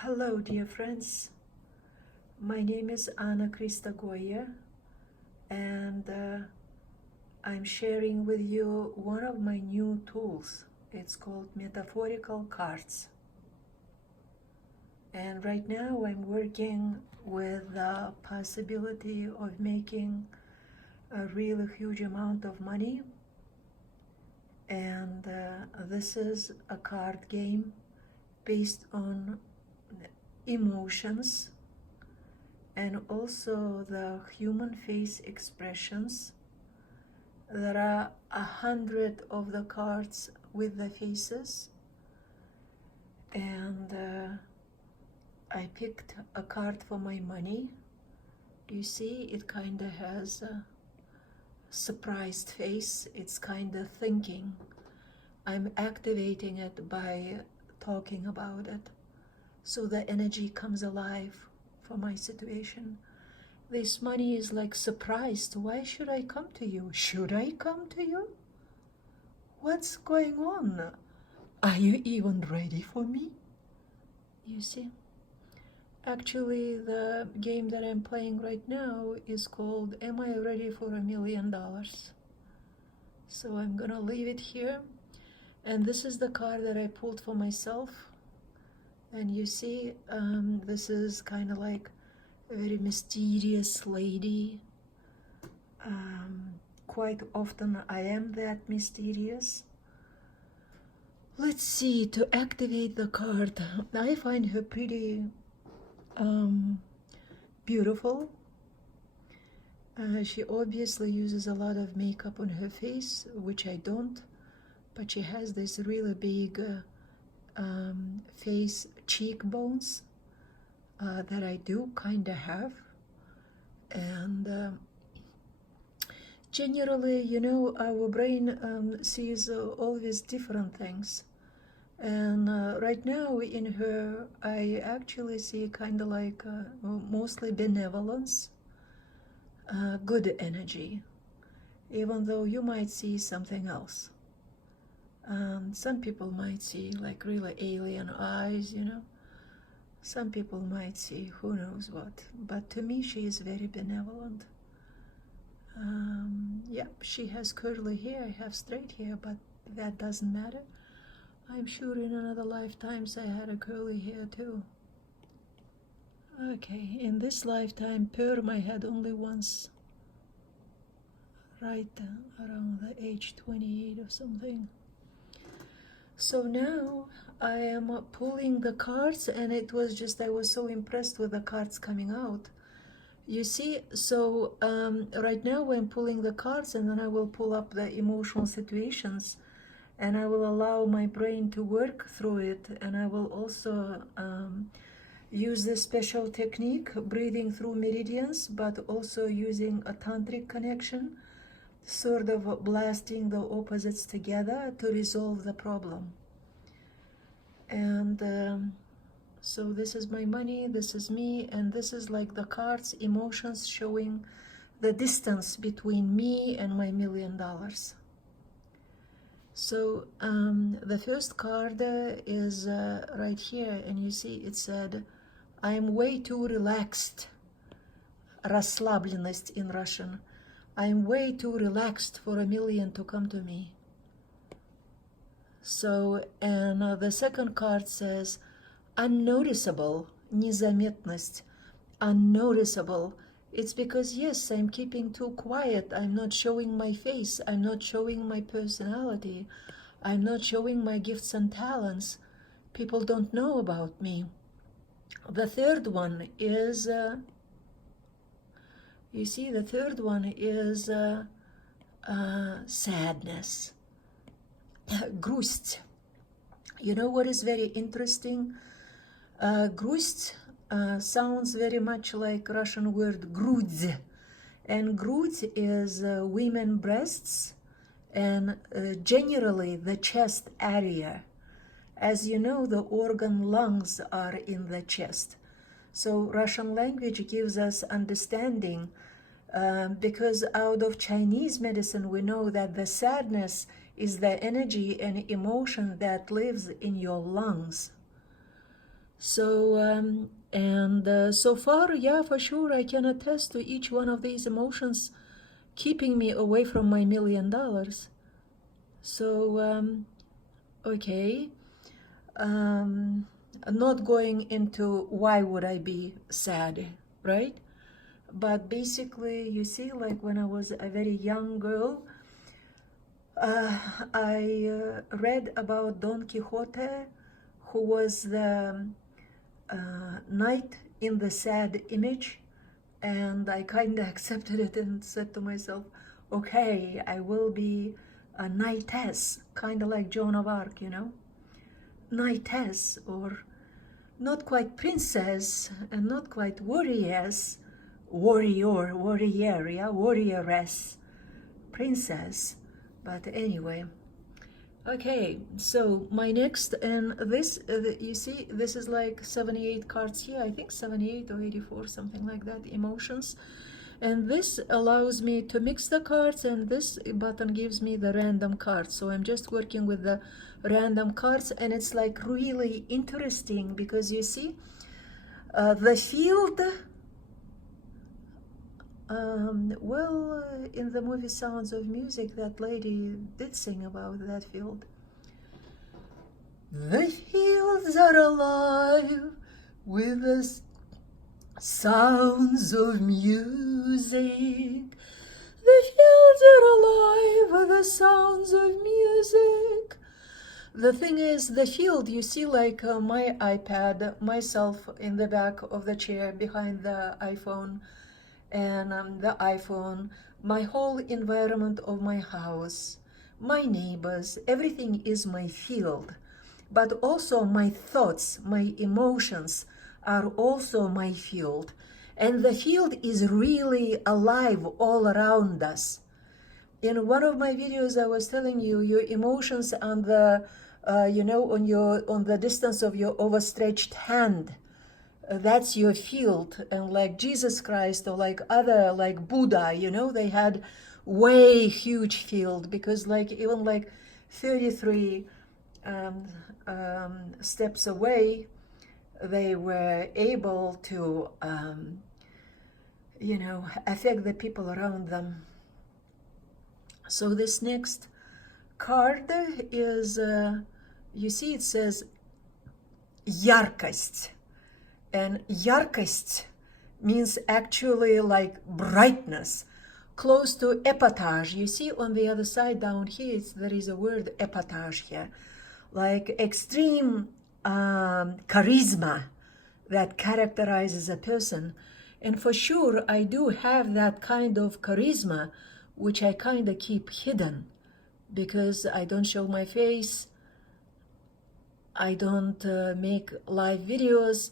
Hello, dear friends. My name is Anna Kristagoya, and I'm sharing with you one of my new tools. It's called metaphorical cards. And right now I'm working with the possibility of making a really huge amount of money. And this is a card game based on emotions and also the human face expressions. There are 100 of the cards with the faces, and I picked a card for my money. You see, it kind of has a surprised face. It's kind of thinking. I'm activating it by talking about it, so the energy comes alive for my situation. This money is like surprised. Why should I come to you? Should I come to you? What's going on? Are you even ready for me? You see? Actually, the game that I'm playing right now is called Am I Ready for $1 Million? So I'm gonna leave it here. And this is the card that I pulled for myself. And you see, this is kind of like a very mysterious lady. Quite often I am that mysterious. Let's see, to activate the card, I find her pretty beautiful. She obviously uses a lot of makeup on her face, which I don't, but she has this really big face cheekbones that I do kind of have. And generally, you know, our brain sees always different things. And right now in her, I actually see kind of like mostly benevolence, good energy, even though you might see something else. Some people might see like really alien eyes, you know. Some people might see who knows what. But to me, she is very benevolent. Yeah, she has curly hair, I have straight hair, but that doesn't matter. I'm sure in another lifetimes I had a curly hair too. Okay, in this lifetime, perm I had only once, right around the age 28 or something. So now I am pulling the cards, and it was just, I was so impressed with the cards coming out. You see, so right now I'm pulling the cards, and then I will pull up the emotional situations, and I will allow my brain to work through it, and I will also use this special technique, breathing through meridians, but also using a tantric connection, sort of blasting the opposites together to resolve the problem. And so this is my money, this is me, and this is like the cards, emotions showing the distance between me and my $1 million. So the first card is right here, and you see it said, I'm way too relaxed. Расслабленность in Russian. I'm way too relaxed for $1 million to come to me. So, and the second card says, unnoticeable, незаметность, unnoticeable. It's because, yes, I'm keeping too quiet. I'm not showing my face. I'm not showing my personality. I'm not showing my gifts and talents. People don't know about me. The third one is, you see, the third one is sadness, грусть. You know what is very interesting? Грусть sounds very much like Russian word грудь, and грудь is women breasts, and generally the chest area. As you know, the organ lungs are in the chest. So Russian language gives us understanding, because out of Chinese medicine we know that the sadness is the energy and emotion that lives in your lungs. So, so far, yeah, for sure, I can attest to each one of these emotions keeping me away from my $1,000,000. So, okay, um, not going into why would I be sad, right? But basically, you see, like when I was a very young girl, I read about Don Quixote, who was the knight in the sad image, and I kind of accepted it and said to myself, okay, I will be a knightess, kind of like Joan of Arc, you know? Knightess, or not quite princess, and not quite warrioress, warrior, yeah, warrioress, princess. But anyway, okay, so my next, and this, you see, this is like 78 cards here, I think 78 or 84, something like that, emotions. And this allows me to mix the cards, and this button gives me the random cards. So I'm just working with the random cards, and it's like really interesting because you see, the field, in the movie Sounds of Music, that lady did sing about that field. The fields are alive with the sounds of music. The fields are alive with the sounds of music. The thing is, the field, you see, like my iPad, myself in the back of the chair behind the iPhone, and the iPhone, my whole environment of my house, my neighbors, everything is my field. But also my thoughts, my emotions are also my field. And the field is really alive all around us. In one of my videos, I was telling you, your emotions on the, on the distance of your overstretched hand, that's your field. And like Jesus Christ, or like other, like Buddha, they had way huge field, because like even like 33 steps away, they were able to affect the people around them. So this next card is, you see, it says яркость. And яркость means actually like brightness, close to epatage. You see on the other side down here, there is a word epatage here, like extreme charisma that characterizes a person. And for sure, I do have that kind of charisma, which I kind of keep hidden, because I don't show my face, I don't make live videos.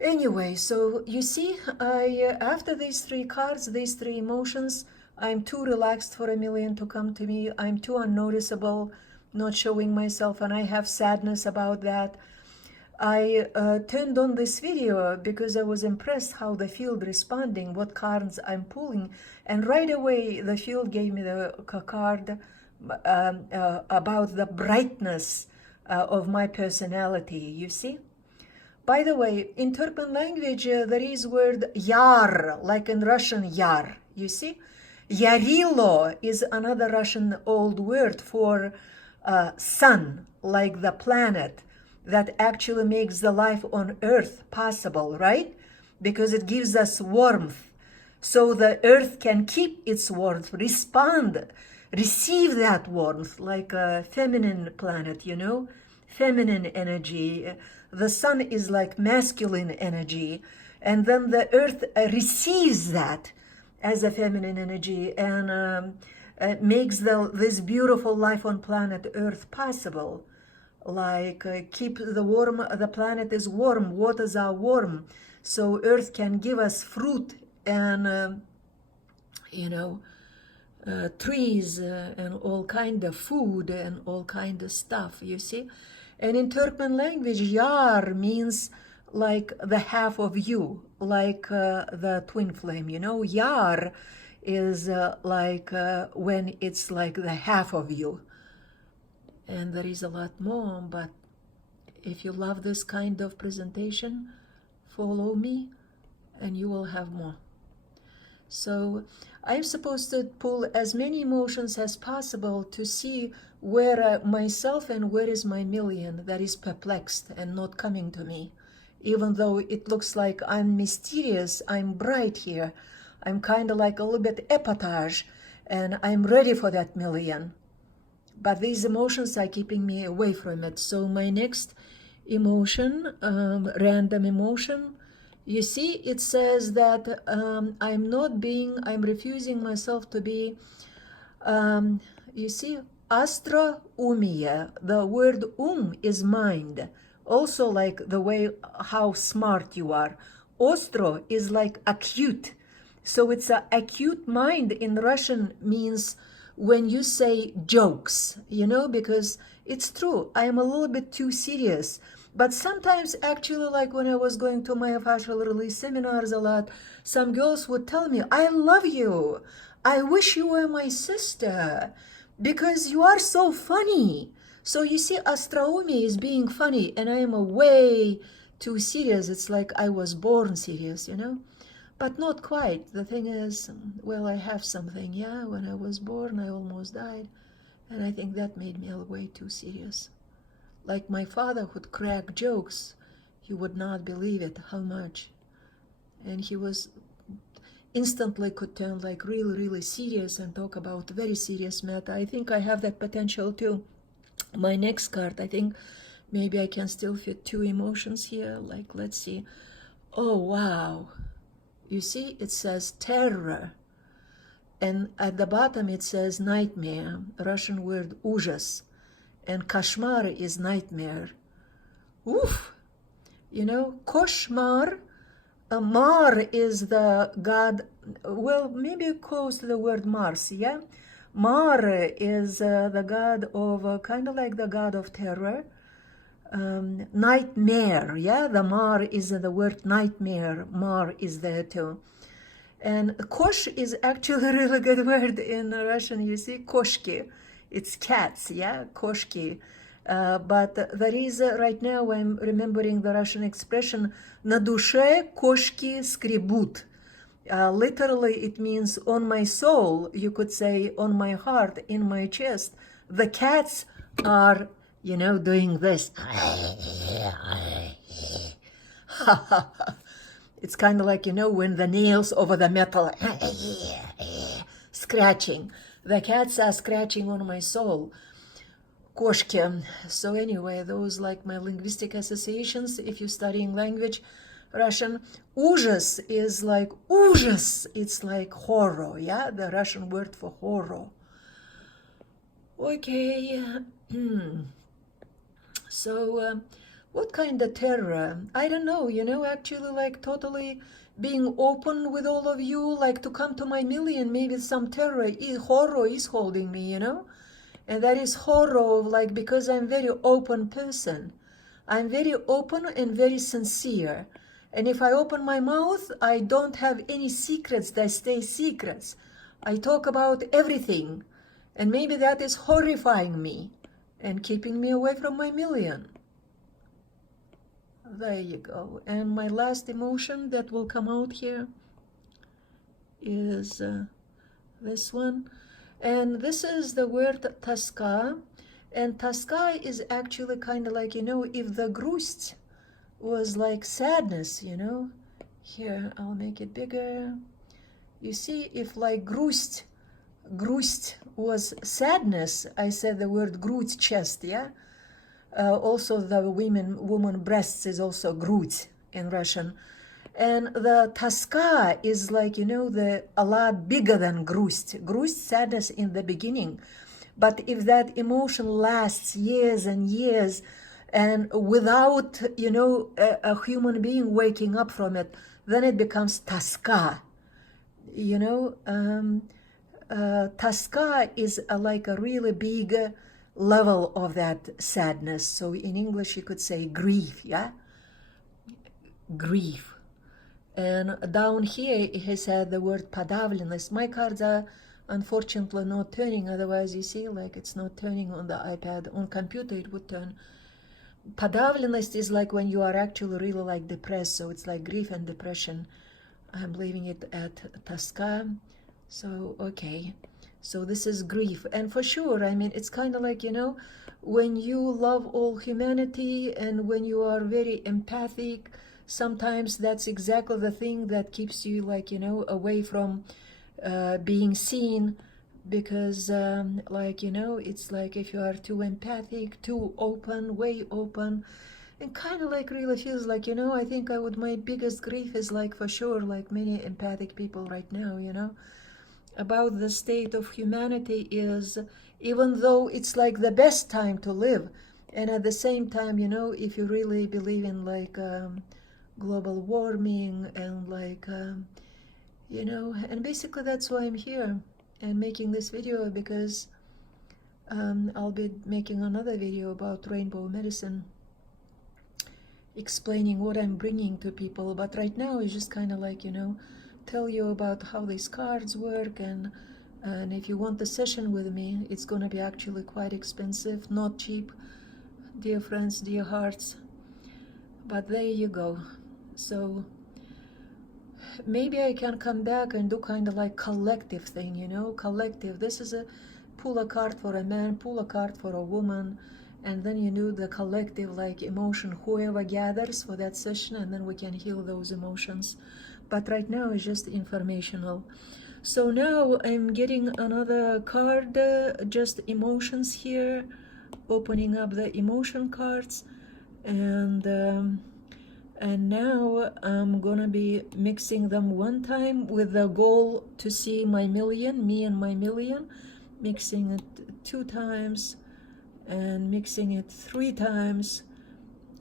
Anyway, so you see, after these three cards, these three emotions, I'm too relaxed for $1,000,000 to come to me. I'm too unnoticeable, not showing myself, and I have sadness about that. I turned on this video because I was impressed how the field responding, what cards I'm pulling, and right away the field gave me the card about the brightness of my personality, you see? By the way, in Turkmen language, there is word yar, like in Russian yar, you see? Yarilo is another Russian old word for sun, like the planet, that actually makes the life on Earth possible, right? Because it gives us warmth. So the Earth can keep its warmth, respond, receive that warmth, like a feminine planet, feminine energy. The sun is like masculine energy, and then the earth receives that as a feminine energy, and makes this beautiful life on planet Earth possible. Like keep the planet is warm, waters are warm, so Earth can give us fruit and trees and all kind of food and all kind of stuff, you see. And in Turkmen language, yar means like the half of you, like the twin flame, yar is like when it's like the half of you. And there is a lot more, but If you love this kind of presentation, follow me and you will have more. So I'm supposed to pull as many emotions as possible to see where myself and where is my million that is perplexed and not coming to me. Even though it looks like I'm mysterious, I'm bright here. I'm kind of like a little bit epatage and I'm ready for that million. But these emotions are keeping me away from it. So my next emotion, random emotion, you see, it says that I'm refusing myself to be, you see, astroumia. The word is mind. Also like the way how smart you are. Ostro is like acute. So it's an acute mind in Russian means when you say jokes, because it's true. I am a little bit too serious. But sometimes actually, like when I was going to my facial release seminars a lot, some girls would tell me, I love you. I wish you were my sister because you are so funny. So you see, astronomy is being funny and I am a way too serious. It's like I was born serious, But not quite. The thing is, well, I have something, yeah. When I was born, I almost died. And I think that made me way too serious. Like my father would crack jokes. You would not believe it, how much. And he was instantly could turn like really, really serious and talk about very serious matter. I think I have that potential too. My next card, I think maybe I can still fit 2 emotions here. Like, let's see. Oh, wow. You see, it says terror. And at the bottom it says nightmare, Russian word ужас. And kashmar is nightmare. Oof! Koshmar. Mar is the god, well, maybe close to the word Mars, yeah? Mar is the god of, kind of like the god of terror. Nightmare, yeah? The Mar is the word nightmare. Mar is there too. And kosh is actually a really good word in Russian, you see, koshki. It's cats, yeah, koshki. But there is, right now I'm remembering the Russian expression, на душе кошки скребут. Literally it means on my soul, you could say on my heart, in my chest. The cats are, doing this. It's kind of like, when the nails over the metal, scratching. The cats are scratching on my soul. Koshki. So anyway, those like my linguistic associations, if you're studying language, Russian. Ужас is like ужас. It's like horror, yeah? The Russian word for horror. Okay. So, what kind of terror? I don't know, actually like totally being open with all of you, like to come to my million, maybe some horror is holding me, And that is horror, like, because I'm very open person. I'm very open and very sincere. And if I open my mouth, I don't have any secrets that stay secrets. I talk about everything. And maybe that is horrifying me and keeping me away from my million. There you go. And my last emotion that will come out here is this one. And this is the word toska. And toska is actually kind of like, if the grust was like sadness, Here, I'll make it bigger. You see, if like grust was sadness, I said the word grud, chest, yeah? Also the woman breasts is also grud in Russian. And the toska is like, a lot bigger than grust. Grust, sadness in the beginning. But if that emotion lasts years and years, and without, a human being waking up from it, then it becomes toska. Toska is like a really big level of that sadness. So in English, you could say grief, yeah? Grief. And down here, it has had the word подавленность. My cards are unfortunately not turning. Otherwise, you see, like it's not turning on the iPad. On computer, it would turn. Подавленность is like when you are actually really like depressed, so it's like grief and depression. I'm leaving it at тоска. So, okay. So this is grief. And for sure, I mean, it's kind of like, you know, when you love all humanity and when you are very empathic, sometimes that's exactly the thing that keeps you like, you know, away from being seen. Because like, you know, it's like if you are too empathic, too open, way open, and kind of like really feels like, you know, I think I would, my biggest grief is like for sure, like many empathic people right now, you know, about the state of humanity is, even though it's like the best time to live, and at the same time, you know, if you really believe in like global warming and like, you know, and basically that's why I'm here and making this video, because I'll be making another video about rainbow medicine, explaining what I'm bringing to people. But right now it's just kind of like, you know, tell you about how these cards work, and if you want the session with me, it's gonna be actually quite expensive, not cheap, dear friends, dear hearts, but there you go. So maybe I can come back and do kind of like collective thing, you know, collective. This is a pull a card for a man, pull a card for a woman, and then you do the collective like emotion, whoever gathers for that session, and then we can heal those emotions. But right now it's just informational. So now I'm getting another card, just emotions here, opening up the emotion cards, and now I'm gonna be mixing them one time with the goal to see my million, me and my million, mixing it 2 times and mixing it 3 times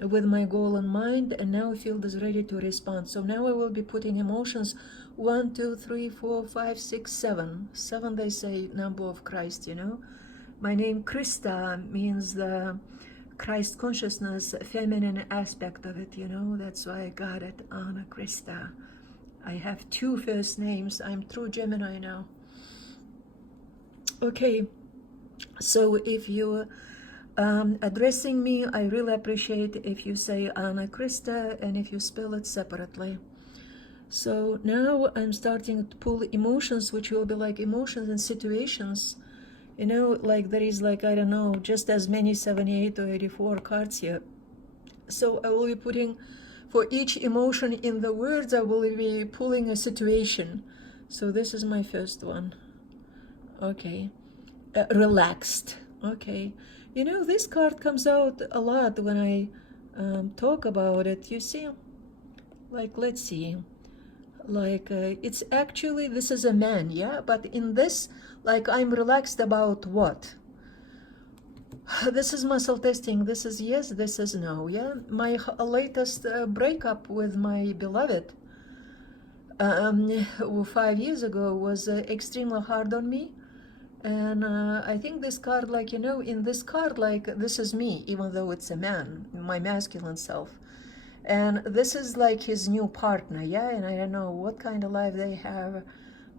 with my goal in mind, and now field is ready to respond. So now I will be putting emotions 1, 2, 3, 4, 5, 6, 7. 7, they say, number of Christ, you know. My name Krista means the Christ consciousness, feminine aspect of it, you know. That's why I got it, Anna Krista. I have 2 first names. I'm true Gemini now. Okay, so if you addressing me, I really appreciate if you say Anna Krista and if you spell it separately. So now I'm starting to pull emotions, which will be like emotions and situations. You know, like there is like, I don't know, just as many 78 or 84 cards here. So I will be putting, for each emotion in the words, I will be pulling a situation. So this is my first one. Okay. Relaxed. Okay. You know, this card comes out a lot when I talk about it. You see, like, let's see. Like, it's actually, this is a man, yeah? But in this, like, I'm relaxed about what? This is muscle testing. This is yes, this is no, yeah? My latest breakup with my beloved 5 years ago was extremely hard on me. And I think this card, like, you know, in this card, like, this is me, even though it's a man, my masculine self. And this is like his new partner, yeah? And I don't know what kind of life they have,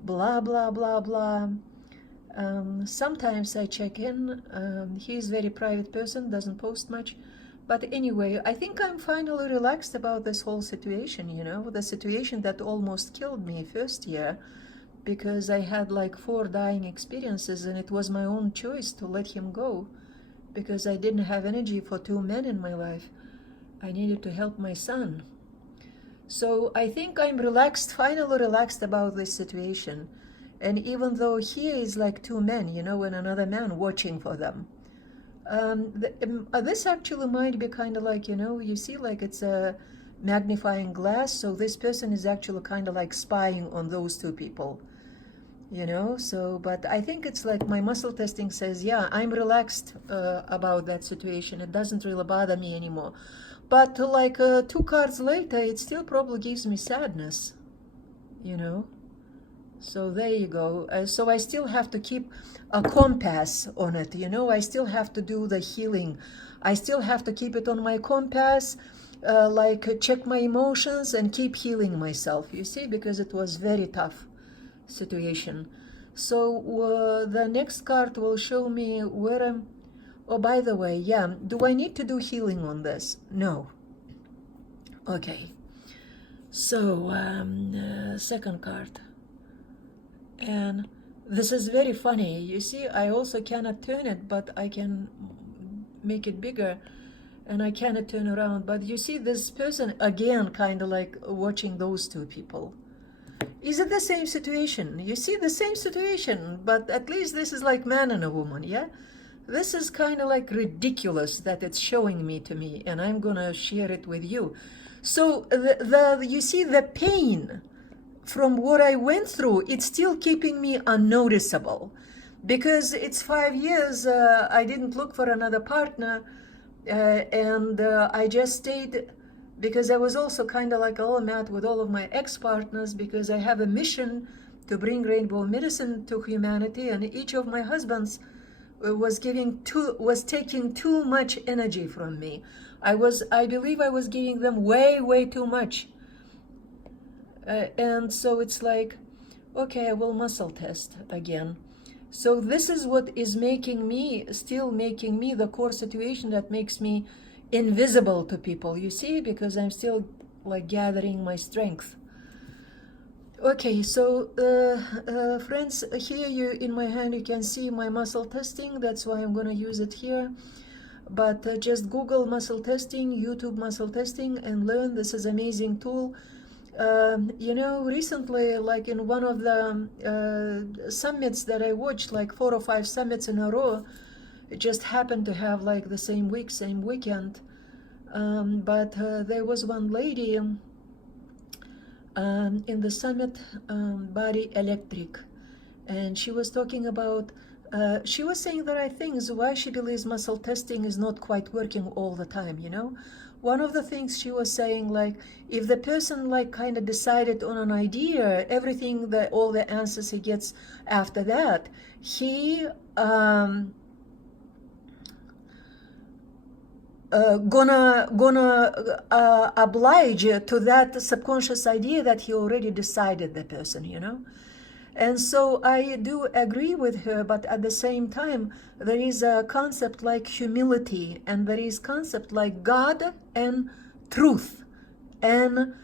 blah, blah, blah, blah. Sometimes I check in. He's a very private person, doesn't post much. But anyway, I think I'm finally relaxed about this whole situation, you know, the situation that almost killed me first year, because I had like 4 dying experiences, and it was my own choice to let him go because I didn't have energy for 2 men in my life. I needed to help my son. So I think I'm relaxed, finally relaxed about this situation. And even though here is like 2 men, you know, and another man watching for them, this actually might be kind of like, you know, you see, like it's a magnifying glass. So this person is actually kind of like spying on those 2 people, you know. So, but I think it's like my muscle testing says, yeah, I'm relaxed about that situation. It doesn't really bother me anymore. But like 2 cards later, it still probably gives me sadness, you know. So there you go. So I still have to keep a compass on it, you know. I still have to do the healing. I still have to keep it on my compass, like check my emotions and keep healing myself, you see, because it was very tough situation. So the next card will show me where Oh, by the way, yeah, do I need to do healing on this? No. Okay. So, second card. And this is very funny. You see, I also cannot turn it, but I can make it bigger, and I cannot turn around. But you see, this person, again, kind of like watching those two people. Is it the same situation? You see, the same situation, but at least this is like man and a woman, yeah? This is kind of like ridiculous that it's showing me to me, and I'm gonna share it with you. So you see the pain from what I went through, it's still keeping me unnoticeable, because it's 5 years. I didn't look for another partner, and I just stayed, because I was also kind of like all mad with all of my ex-partners, because I have a mission to bring rainbow medicine to humanity, and each of my husbands was taking too much energy from me. I believe I was giving them way too much. And so it's like, okay, I will muscle test again. So this is what is still making me the core situation that makes me invisible to people, you see, because I'm still like gathering my strength. Okay, so friends, here in my hand you can see my muscle testing. That's why I'm going to use it here. But just Google muscle testing, YouTube muscle testing, and learn. This is an amazing tool. You know, recently, like in one of the summits that I watched, like 4 or 5 summits in a row, it just happened to have like the same week, same weekend. But there was one lady in the summit, Body Electric, and she was talking about, she was saying the right things, why she believes muscle testing is not quite working all the time, you know. One of the things she was saying, like, if the person like kind of decided on an idea, everything, all the answers he gets after that, he gonna oblige to that subconscious idea that he already decided, the person, you know. And so I do agree with her, but at the same time, there is a concept like humility, and there is concept like God and truth. And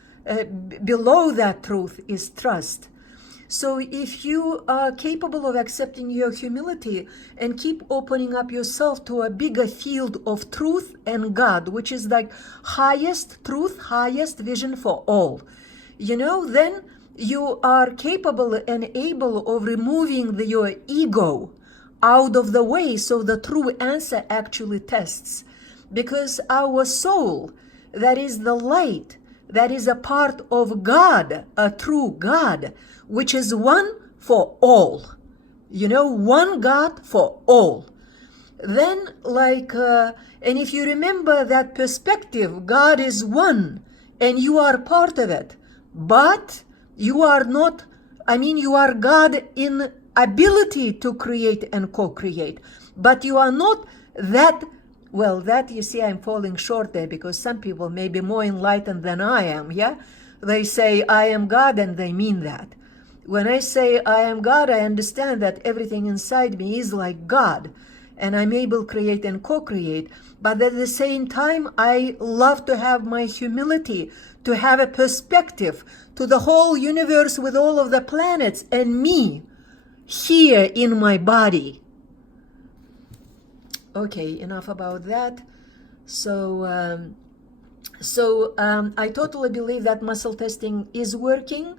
below that truth is trust. So if you are capable of accepting your humility and keep opening up yourself to a bigger field of truth and God, which is like highest truth, highest vision for all, you know, then you are capable and able of removing your ego out of the way, so the true answer actually tests. Because our soul, that is the light, that is a part of God, a true God, which is one for all. You know, one God for all. Then, like, and if you remember that perspective, God is one, and you are part of it. But you are not, I mean, you are God in ability to create and co-create, but you are not that, well, that, you see, I'm falling short there, because some people may be more enlightened than I am, yeah? They say, I am God, and they mean that. When I say I am God, I understand that everything inside me is like God, and I'm able to create and co-create. But at the same time, I love to have my humility, to have a perspective to the whole universe with all of the planets and me here in my body. Okay, enough about that. So I totally believe that muscle testing is working.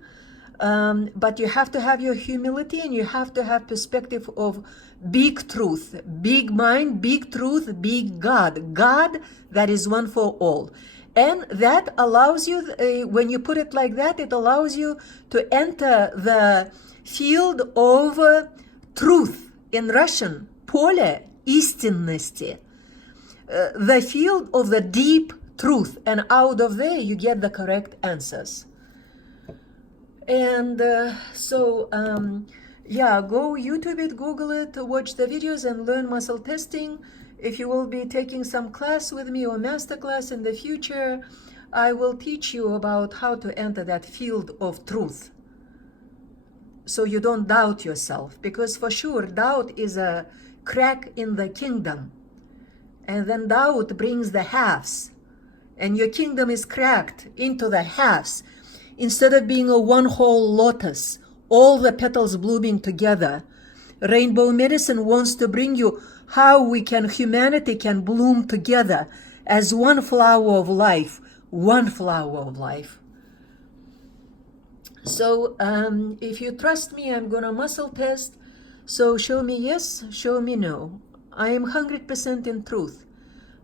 But you have to have your humility, and you have to have perspective of big truth, big mind, big truth, big God. God that is one for all. And that allows you, when you put it like that, it allows you to enter the field of truth. In Russian, поле истинности. The field of the deep truth. And out of there, you get the correct answers. And yeah, go YouTube it, Google it, watch the videos, and learn muscle testing. If you will be taking some class with me or master class in the future, I will teach you about how to enter that field of truth, so you don't doubt yourself, because for sure doubt is a crack in the kingdom. And then doubt brings the halves. And your kingdom is cracked into the halves. Instead of being a one whole lotus, all the petals blooming together, rainbow medicine wants to bring you how humanity can bloom together as one flower of life, one flower of life. So if you trust me, I'm gonna muscle test. So show me yes, show me no. I am 100% in truth.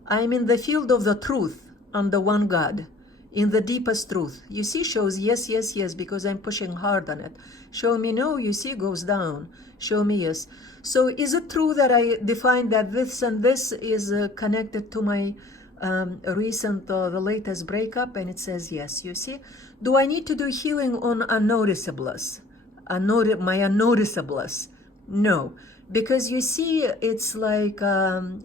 I am in the field of the truth on the one God, in the deepest truth. You see, shows yes, yes, yes, because I'm pushing hard on it. Show me no, you see, goes down. Show me yes. So is it true that I defined that this and this is connected to my the latest breakup? And it says yes, you see. Do I need to do healing on unnoticeables? My unnoticeables? No. Because you see, it's like, even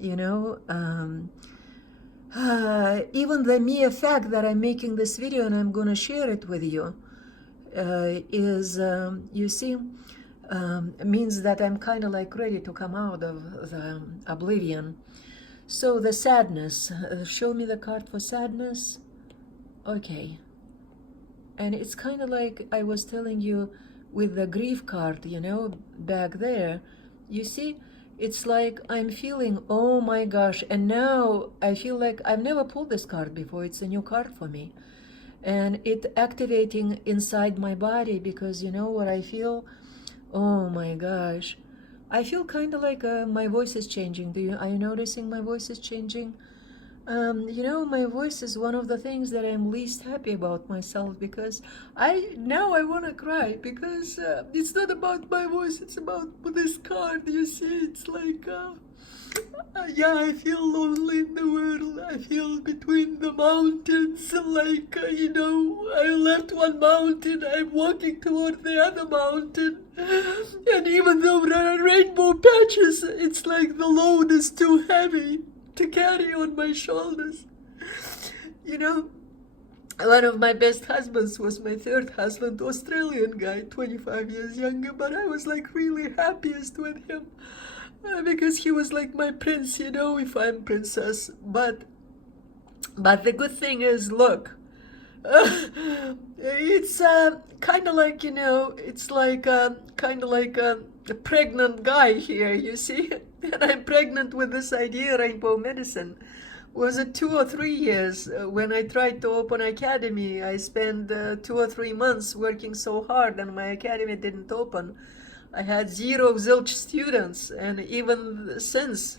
the mere fact that I'm making this video and I'm going to share it with you means that I'm kind of like ready to come out of the oblivion. So the sadness, show me the card for sadness. Okay. And it's kind of like I was telling you with the grief card, back there. You see, it's like I'm feeling, oh my gosh, and now I feel like I've never pulled this card before. It's a new card for me. And it activating inside my body because you know what I feel? Oh my gosh. I feel kind of like my voice is changing. Are you noticing my voice is changing? My voice is one of the things that I'm least happy about myself because I want to cry because it's not about my voice, it's about this card. You see, it's like, I feel lonely in the world. I feel between the mountains, like, I left one mountain, I'm walking toward the other mountain. And even though there are rainbow patches, it's like the load is too heavy to carry on my shoulders. One of my best husbands was my third husband, Australian guy, 25 years younger, but I was like really happiest with him because he was like my prince, if I'm princess. But the good thing is, look, it's kind of like, it's like kind of like a pregnant guy here, you see? And I'm pregnant with this idea, rainbow medicine. Was it 2 or 3 years when I tried to open academy? I spent 2 or 3 months working so hard and my academy didn't open. I had zilch students, and even since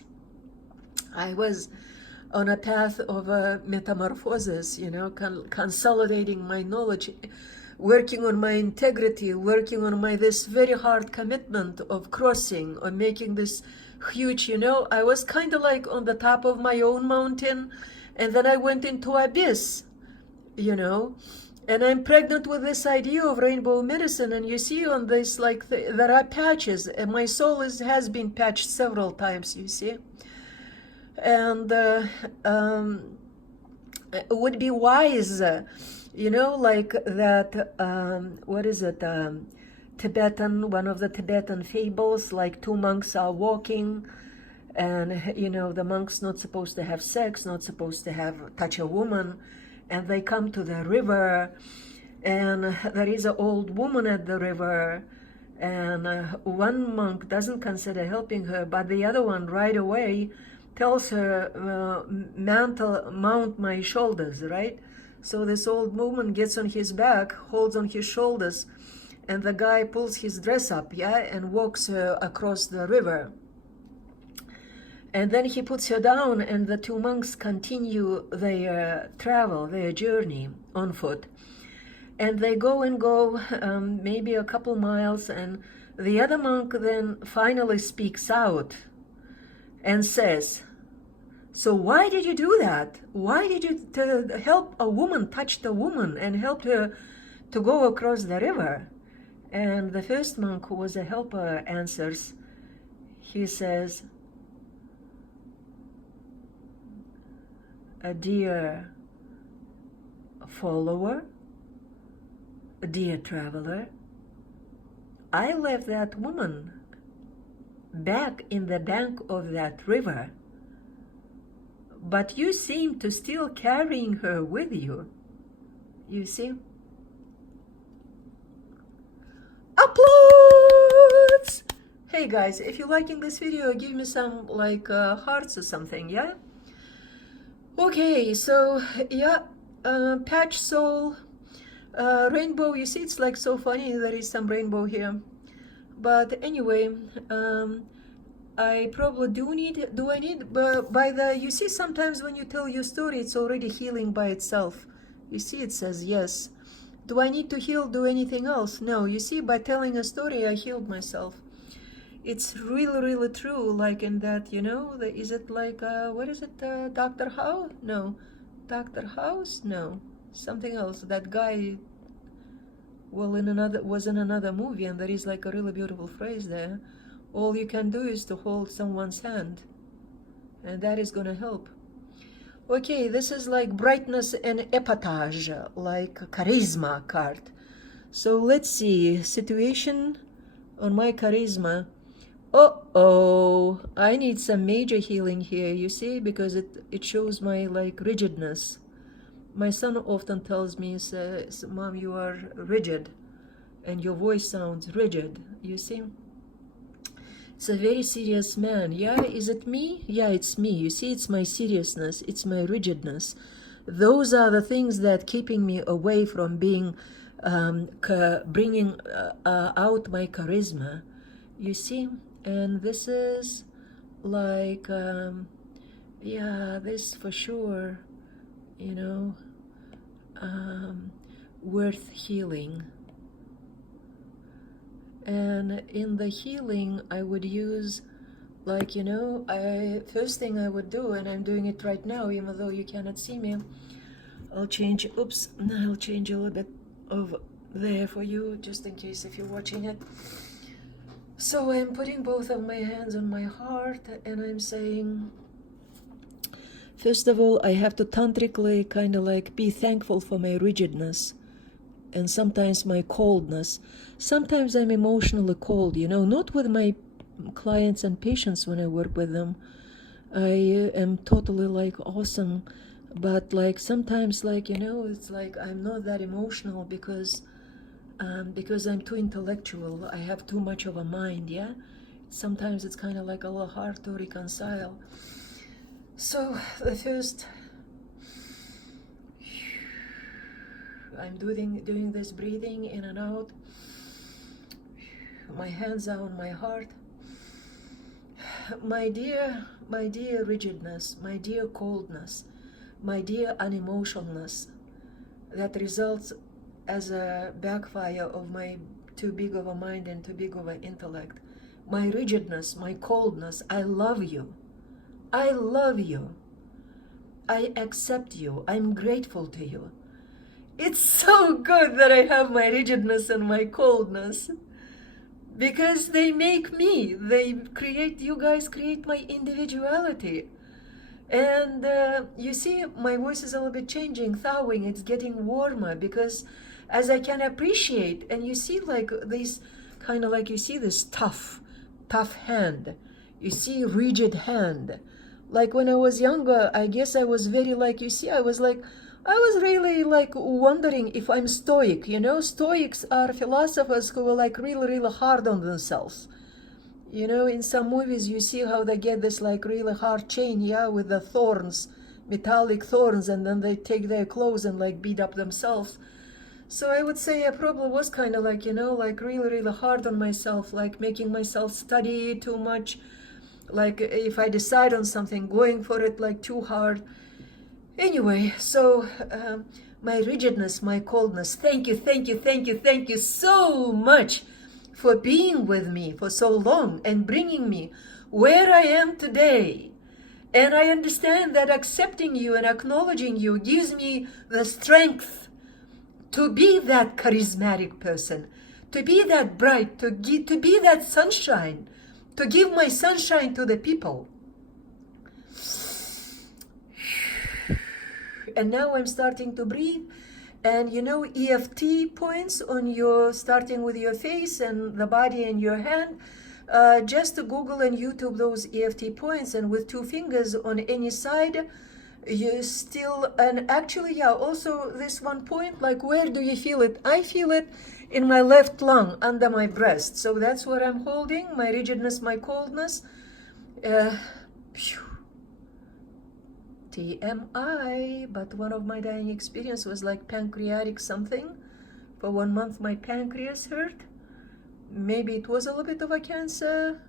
I was on a path of metamorphosis, consolidating my knowledge, working on my integrity, working on this very hard commitment of crossing, or making this huge, I was kind of like on the top of my own mountain, and then I went into abyss, and I'm pregnant with this idea of rainbow medicine. And you see on this, like, there are patches, and my soul has been patched several times, you see. And it would be wise, like that, what is it, one of the Tibetan fables, like 2 monks are walking, and the monk's not supposed to have sex, not supposed to touch a woman, and they come to the river, and there is an old woman at the river, and one monk doesn't consider helping her, but the other one right away tells her, mount my shoulders, right? So this old woman gets on his back, holds on his shoulders, and the guy pulls his dress up, and walks her across the river. And then he puts her down, and the 2 monks continue their travel, their journey on foot. And they go maybe a couple miles, and the other monk then finally speaks out and says, so why did you do that? Why did you help a woman, touch the woman, and help her to go across the river? And the first monk, who was a helper, answers. He says, a dear follower, a dear traveler, I left that woman back in the bank of that river but you seem to still carrying her with you. You see? Applause! Hey guys, if you're liking this video, give me some like hearts or something, yeah? Okay, so yeah, patch soul, rainbow. You see, it's like so funny. There is some rainbow here, but anyway, I probably do I need, but by the, you see, sometimes when you tell your story, it's already healing by itself. You see, it says yes. Do I need to heal, do anything else? No, you see, by telling a story, I healed myself. It's really, really true, like in that, you know, is it like, what is it, Dr. House? No. Dr. House? No. Something else. That guy, well, was in another movie, and there is like a really beautiful phrase there. All you can do is to hold someone's hand, and that is going to help. Okay, this is like brightness and epatage, like charisma card. So let's see, situation on my charisma. Uh-oh, I need some major healing here, you see, because it shows my like rigidness. My son often tells me, says, Mom, you are rigid, and your voice sounds rigid, you see. It's a very serious man. Yeah, is it me? Yeah, it's me. You see, it's my seriousness, it's my rigidness. Those are the things that keeping me away from being, bringing out my charisma, you see. And this is like, yeah, this for sure, you know, worth healing. And in the healing, I would use, like, you know, first thing I would do, and I'm doing it right now, even though you cannot see me, I'll change, oops, I'll change a little bit of there for you, just in case if you're watching it. So I'm putting both of my hands on my heart, and I'm saying, first of all, I have to tantrically kind of like be thankful for my rigidness and sometimes my coldness. Sometimes I'm emotionally cold, you know, not with my clients and patients when I work with them. I am totally like awesome, but like sometimes, like, you know, it's like I'm not that emotional because I'm too intellectual. I have too much of a mind, yeah? Sometimes it's kind of like a little hard to reconcile. So the first, I'm doing this breathing in and out. My hands are on my heart. My dear rigidness, my dear coldness, my dear unemotionalness, that results as a backfire of my too big of a mind and too big of an intellect. My rigidness, my coldness, I love you. I love you. I accept you. I'm grateful to you. It's so good that I have my rigidness and my coldness, because they make me, you guys create my individuality. And you see, my voice is a little bit changing, thawing, it's getting warmer, because as I can appreciate, and you see like this kind of like, you see this tough hand, you see rigid hand. Like when I was younger, I guess I was very like, you see, I was really like wondering if I'm stoic, you know. Stoics are philosophers who are like really, really hard on themselves. You know, in some movies you see how they get this like really hard chain, yeah, with the thorns, metallic thorns, and then they take their clothes and like beat up themselves. So I would say I probably was kind of like, you know, like really, really hard on myself, like making myself study too much. Like if I decide on something, going for it like too hard. Anyway, so my rigidness, my coldness, thank you so much for being with me for so long and bringing me where I am today. And I understand that accepting you and acknowledging you gives me the strength to be that charismatic person, to be that bright, to be that sunshine, to give my sunshine to the people. And now I'm starting to breathe. And you know, EFT points on your, starting with your face and the body and your hand. Just to Google and YouTube those EFT points, and with two fingers on any side, You still, and actually, yeah, also this one point, like, where do you feel it? I feel it in my left lung under my breast. So that's where I'm holding my rigidness, my coldness. Phew. TMI, but one of my dying experience was like pancreatic something. For 1 month, my pancreas hurt. Maybe it was a little bit of a cancer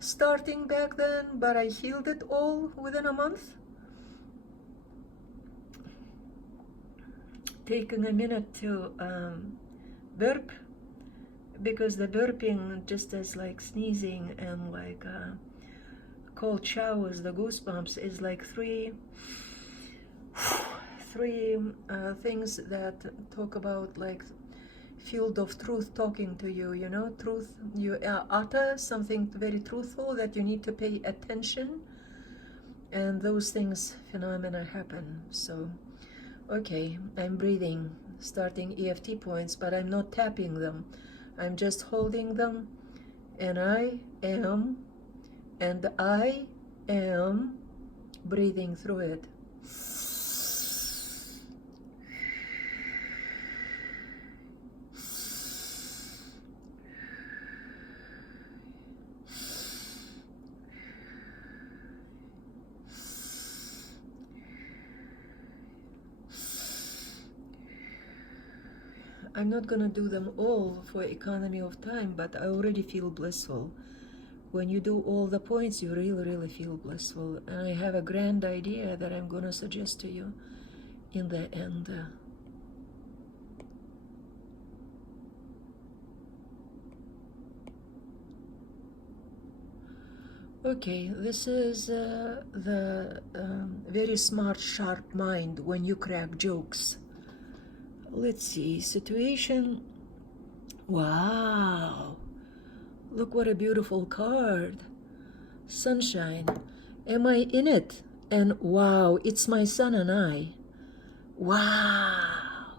starting back then, but I healed it all within a month. Taking a minute to burp, because the burping, just as like sneezing and like cold showers, the goosebumps, is like three things that talk about like field of truth talking to you, you know, truth. You utter something very truthful that you need to pay attention, and those things, phenomena happen. So okay, I'm breathing, starting EFT points, but I'm not tapping them. I'm just holding them, and I am breathing through it. I'm not gonna do them all for economy of time, but I already feel blissful. When you do all the points, you really feel blissful. And I have a grand idea that I'm gonna suggest to you in the end. Okay, this is the very smart, sharp mind when you crack jokes. Let's see, situation. Wow, look what a beautiful card. Sunshine. Am I in it? And wow, it's my son and I. Wow.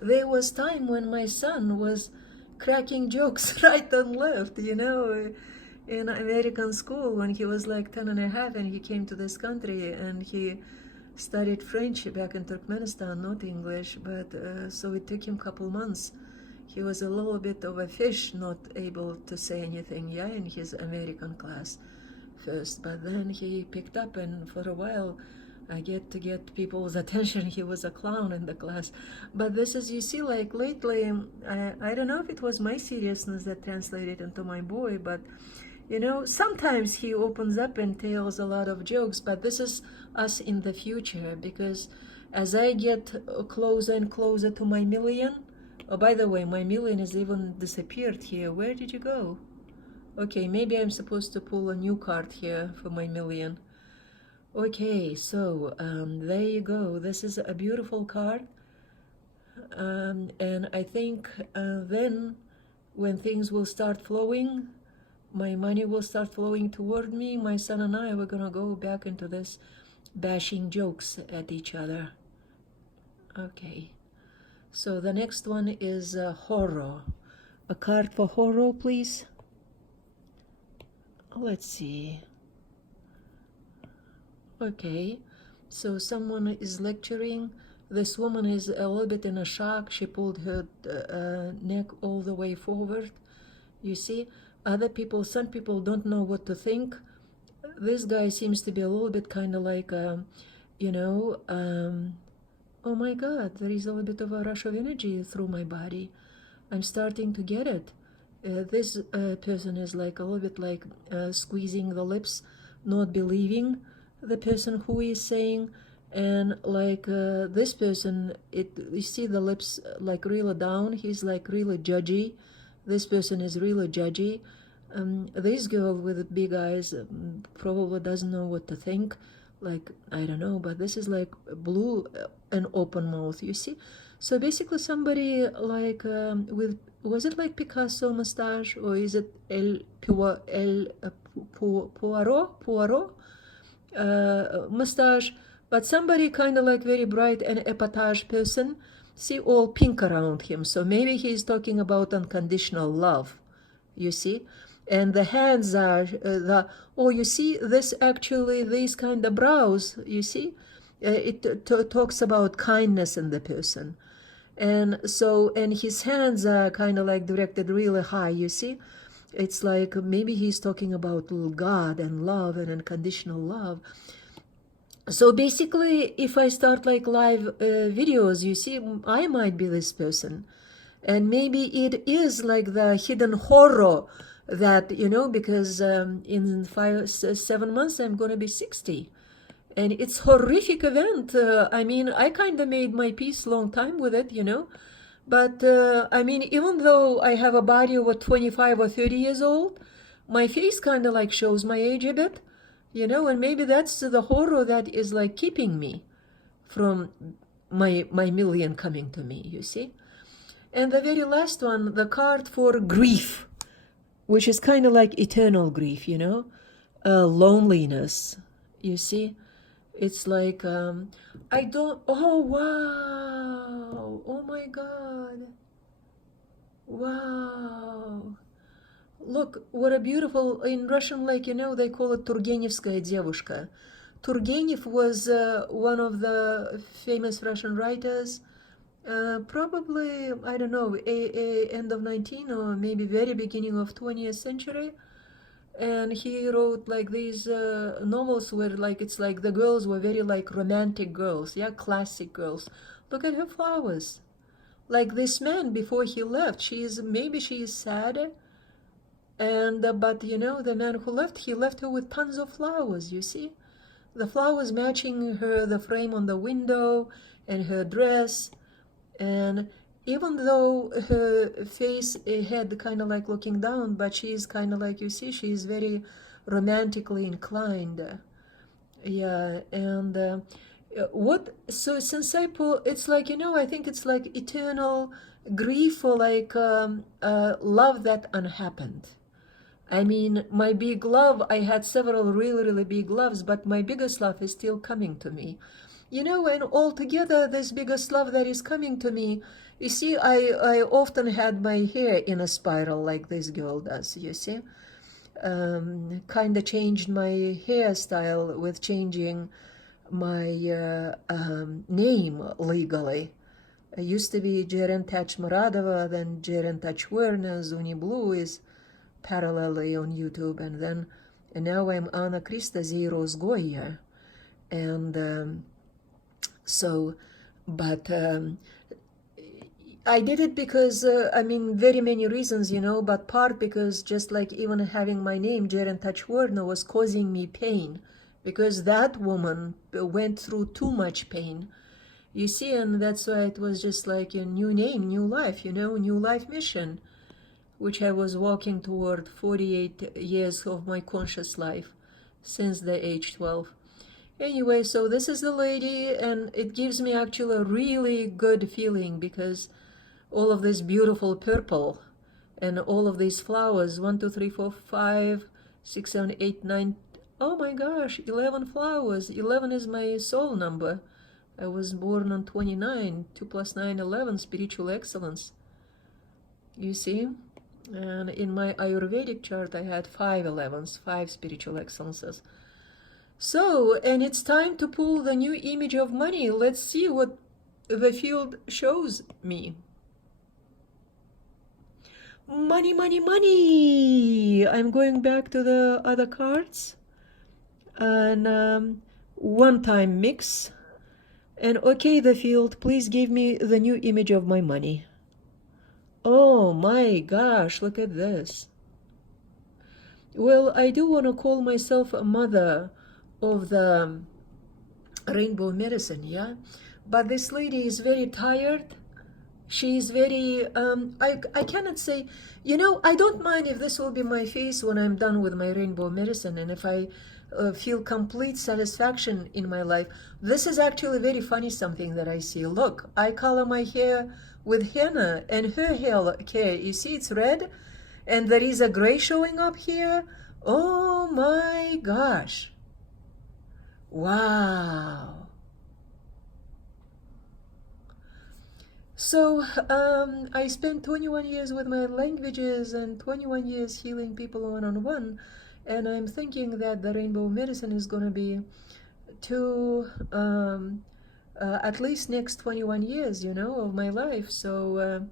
There was time when my son was cracking jokes right and left, you know, in American school when he was like 10 and a half, and he came to this country and he studied French back in Turkmenistan, not English, but so it took him a couple months. He was a little bit of a fish, not able to say anything, yeah, in his American class first, but then he picked up, and for a while I get to get people's attention. He was a clown in the class. But this is, you see, like lately, I don't know if it was my seriousness that translated into my boy, but you know, sometimes he opens up and tells a lot of jokes, but this is us in the future, because as I get closer and closer to my million, oh, by the way, my million has even disappeared here. Where did you go? Okay, maybe I'm supposed to pull a new card here for my million. Okay, so there you go. This is a beautiful card. And I think then when things will start flowing, my money will start flowing toward me. My son and I were gonna go back into this bashing jokes at each other. Okay, so the next one is horror. A card for horror, please. Let's see. Okay, so someone is lecturing. This woman is a little bit in a shock. She pulled her neck all the way forward. You see, other people, some people don't know what to think. This guy seems to be a little bit kind of like, you know, oh my God, there is a little bit of a rush of energy through my body. I'm starting to get it. This person is like a little bit like squeezing the lips, not believing the person who is saying, and like this person, you see the lips like really down. He's like really judgy. This person is really judgy. This girl with the big eyes probably doesn't know what to think. Like, I don't know, but this is like blue and open mouth, you see. So basically somebody like with, was it like Picasso mustache, or is it Poirot mustache? But somebody kind of like very bright and epatage person. See, all pink around him. So maybe he's talking about unconditional love, you see. And the hands are oh, you see this, actually, these kind of brows, you see, It talks about kindness in the person. And so, and his hands are kind of like directed really high, you see? It's like maybe he's talking about God and love and unconditional love. So basically, if I start like live videos, you see, I might be this person. And maybe it is like the hidden horror that, you know, because in 7 months I'm going to be 60. And it's horrific event. I mean, I kind of made my peace long time with it, you know. But I mean, even though I have a body of 25 or 30 years old, my face kind of like shows my age a bit, you know, and maybe that's the horror that is like keeping me from my million coming to me, you see. And the very last one, the card for grief, which is kind of like eternal grief, you know, loneliness, you see. It's like, I don't, oh wow, oh my God, wow. Look, what a beautiful, in Russian, like, you know, they call it Turgenevskaya девушка. Turgenev was one of the famous Russian writers, probably, I don't know, end of 19th or maybe very beginning of 20th century. And he wrote like these novels where like it's like the girls were very like romantic girls, yeah, classic girls. Look at her flowers. Like this man before he left, maybe she is sad, and but you know the man who left, he left her with tons of flowers. You see, the flowers matching her, the frame on the window, and her dress, and even though her face head kind of like looking down, but she's kind of like, you see, she's very romantically inclined. Yeah, and so since it's like, you know, I think it's like eternal grief or like love that unhappened. I mean, my big love, I had several really, really big loves, but my biggest love is still coming to me. You know, and altogether, this biggest love that is coming to me, you see, I often had my hair in a spiral like this girl does, you see. Kind of changed my hairstyle with changing my name legally. I used to be Jeren Muradova, then Jeren Tachwerna, Zuni Blue is parallelly on YouTube, and now I'm Anna Krista Zirozgoya. And so, but I did it because, I mean, very many reasons, you know, but part because just like even having my name, Jeren Tachwerna, was causing me pain because that woman went through too much pain, you see, and that's why it was just like a new name, new life, you know, new life mission, which I was walking toward 48 years of my conscious life since the age 12. Anyway, so this is the lady, and it gives me actually a really good feeling because all of this beautiful purple and all of these flowers, 1, 2, 3, 4, 5, 6, 7, 8, 9, oh my gosh, 11 flowers. 11 is my soul number. I was born on 29, 2 plus 9, 11, spiritual excellence. You see? And in my Ayurvedic chart, I had 5 11s, 5 spiritual excellences. So, and it's time to pull the new image of money. Let's see what the field shows me. Money, money, money! I'm going back to the other cards. And one-time mix. And okay, the field, please give me the new image of my money. Oh my gosh, look at this. Well, I do want to call myself a mother of the rainbow medicine, yeah? But this lady is very tired. She's very, I cannot say, you know, I don't mind if this will be my face when I'm done with my rainbow medicine and if I feel complete satisfaction in my life. This is actually very funny something that I see. Look, I color my hair with henna and her hair, you see it's red and there is a gray showing up here. Oh my gosh. Wow. So I spent 21 years with my languages and 21 years healing people one-on-one, and I'm thinking that the rainbow medicine is going to be to at least next 21 years, you know, of my life. So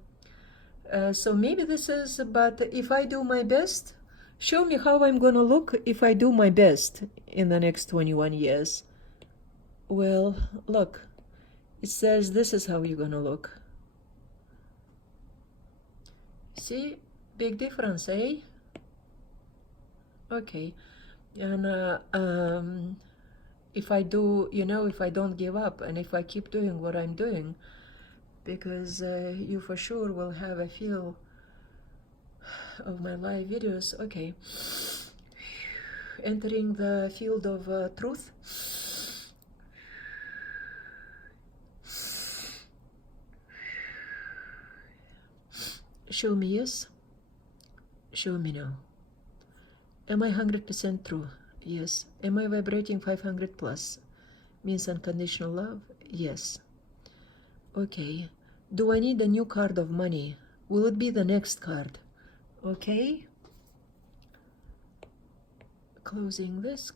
so maybe this is, but if I do my best, show me how I'm gonna look if I do my best in the next 21 years. Well, look, it says this is how you're gonna look. See, big difference, eh? Okay, and if I do, you know, if I don't give up and if I keep doing what I'm doing, because you for sure will have a feel of my live videos. Okay, entering the field of truth. Show me yes, show me no. Am I 100% true? Yes. Am I vibrating 500 plus? Means unconditional love? Yes. Okay. Do I need a new card of money? Will it be the next card? Okay. Closing this,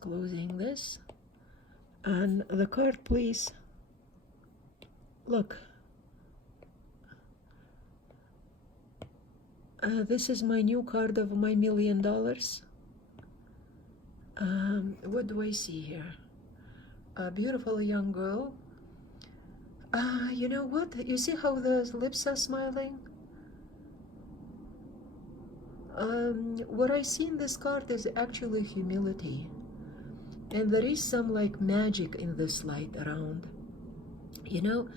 and the card, please. Look, this is my new card of my $1 million. What do I see here? A beautiful young girl. You know what? You see how the lips are smiling? What I see in this card is actually humility. And there is some like magic in this light around. You know,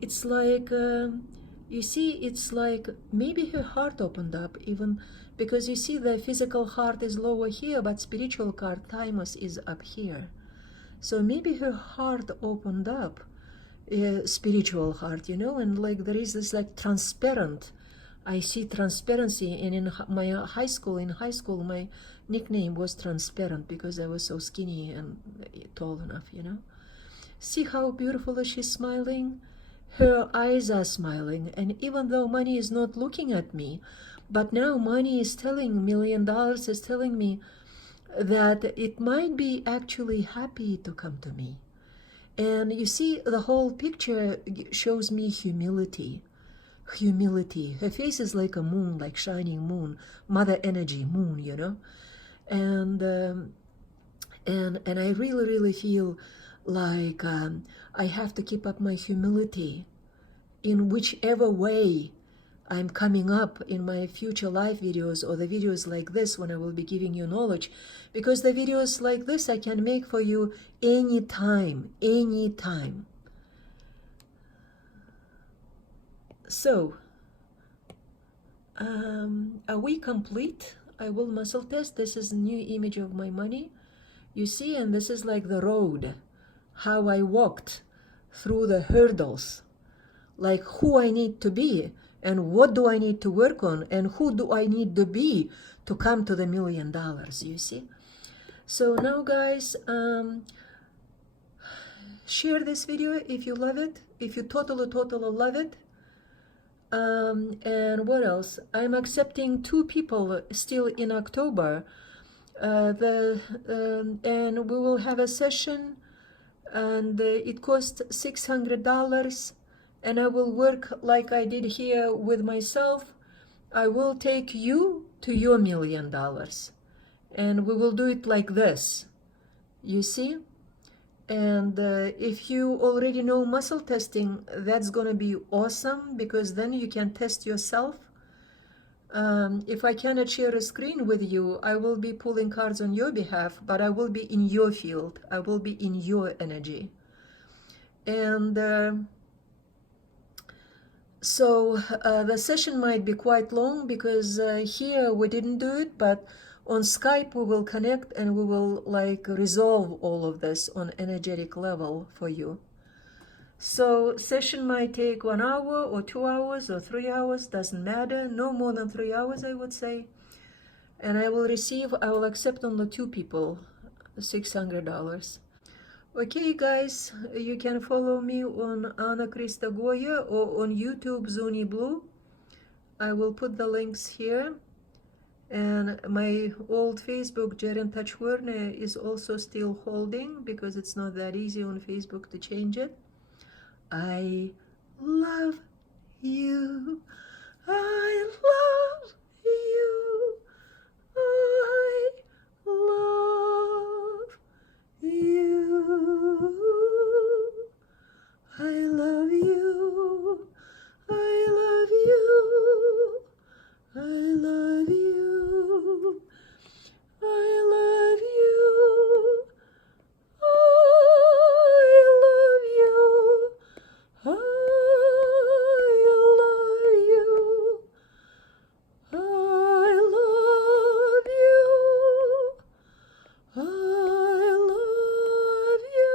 it's like, you see, it's like maybe her heart opened up even, because you see the physical heart is lower here, but spiritual card, thymus, is up here. So maybe her heart opened up, spiritual heart, you know, and like there is this like transparent, I see transparency. And in my high school, my nickname was Transparent because I was so skinny and tall enough, you know. See how beautiful she's smiling? Her eyes are smiling, and even though money is not looking at me, but now money is telling, $1 million is telling me that it might be actually happy to come to me. And you see, the whole picture shows me humility. Humility. Her face is like a moon, like shining moon, mother energy moon, you know. And I really feel like I have to keep up my humility in whichever way I'm coming up in my future live videos, or the videos like this when I will be giving you knowledge, because the videos like this I can make for you anytime. So, are we complete? I will muscle test. This is a new image of my money, you see, and this is like the road, how I walked through the hurdles, like who I need to be and what do I need to work on and who do I need to be to come to the $1 million, you see. So now guys, share this video if you love it, if you totally love it. And what else? I'm accepting 2 people still in October, and we will have a session, and it costs $600, and I will work like I did here with myself. I will take you to your $1 million, and we will do it like this, you see. And if you already know muscle testing, that's gonna be awesome, because then you can test yourself. If I cannot share a screen with you, I will be pulling cards on your behalf, but I will be in your field. I will be in your energy. And so the session might be quite long, because here we didn't do it, but on Skype we will connect and we will like resolve all of this on energetic level for you. So session might take 1 hour or 2 hours or 3 hours, doesn't matter, no more than 3 hours I would say. And I will accept only 2 people, $600. Okay guys, you can follow me on Anna Krista Goya or on YouTube Zuni Blue. I will put the links here. And my old Facebook, Jaren Touchwerne, is also still holding because it's not that easy on Facebook to change it. I love you. I love you. I love you. I love you. I love you. I love you. I love you. I love you. I love you. I love you. I love you.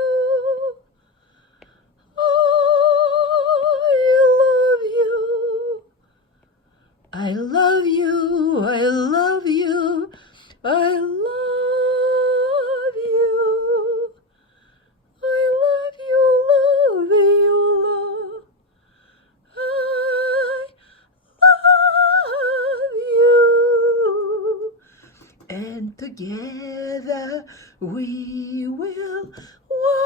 I love you. I love you. I love you. I love you, love you, love. I love you. And together we will walk